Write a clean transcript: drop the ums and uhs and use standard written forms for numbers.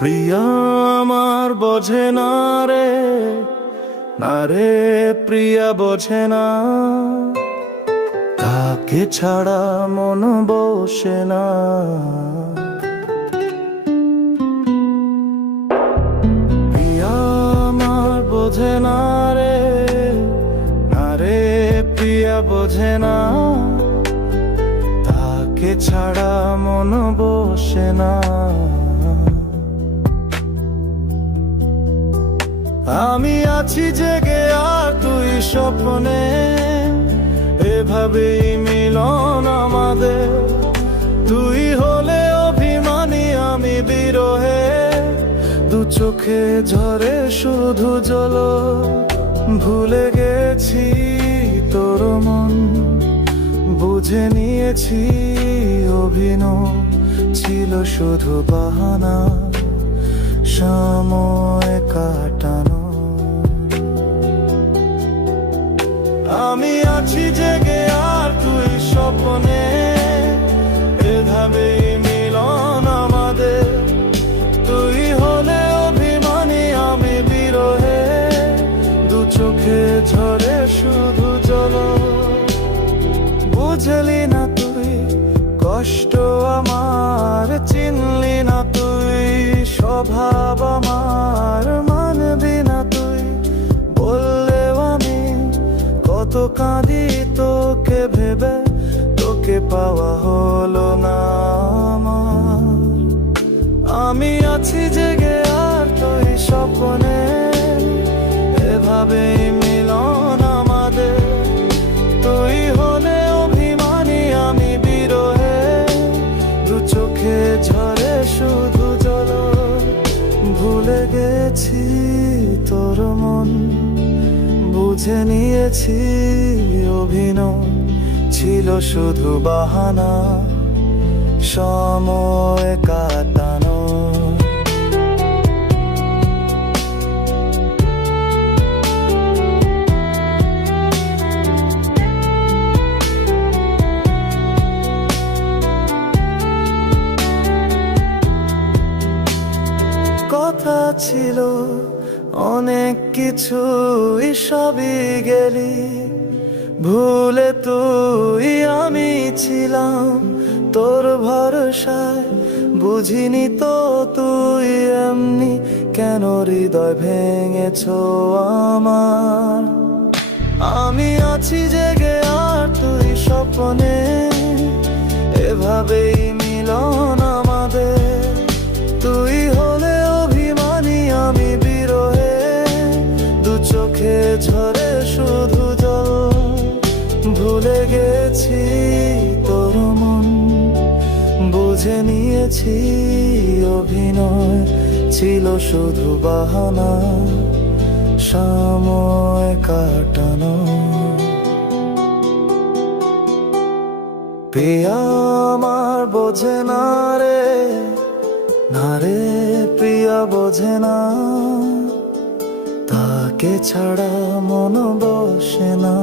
প্রিয়া আমার বোঝে না রে, না রে প্রিয়া বোঝে না, তাকে ছাড়া মন বসে না। প্রিয়া আমার বোঝে না রে, না রে প্রিয়া বোঝে না, তাকে ছাড়া মন বসে না। আমি আছি জেগে আর তুই স্বপ্নে, এভাবেই মিলন আমাদের। তুই হলে অভিমানী, আমি বিরহে, দু চোখে ঝরে শুধু জল। ভুলে গেছি তোর মন, বুঝে নিয়েছি অভিনয় ছিল শুধু বাহানা, সময় কাটানো। আমি আছি জেগে আর তুই স্বপ্নে, এভাবেই মিলন আমাদের। তুই হলে অভিমানী, আমি বিরহে, দু চোখে ঝরে শুধু জল। বুঝলি না তুই কষ্ট আমার, চিনলি না তুই স্বভাব আমার, মানবি না তুই বললেও আমি কত কাঁদি তোকে ভেবে, তোকে পাওয়া হলো না আমার। আমি আছি জেগে আর তুই স্বপ্নে, এভাবেই মিলন আমাদের। তুই হলে অভিমানী, আমি বিরহে, দু চোখে ঝরে শুধু জল। ভুলে গেছি তোর মন, বুঝে নিয়েছি অভিনয় ছিল শুধু বাহানা, সময় কাটানো। কথা ছিল অনেক কিছু, সবই গেলি ভুলে তুই। আমি ছিলাম তোর ভরসায়, বুঝিনি তো তুই এমনি কেন হৃদয় ভেঙেছ আমার। আমি আছি জেগে আর তুই স্বপ্নে, এভাবেই মিলন আমাদের। তুই হলে অভিমানী, আমি বিরহে, দু চোখে ঝরে শুধু জল। ভুলে গেছি তোর মন, বুঝে নিয়েছি অভিনয় ছিল শুধু বাহানা, সময় কাটানো। প্রিয়া আমার বোঝে না রে, না রে প্রিয়া বোঝে না, তাকে ছাড়া মন বসে না।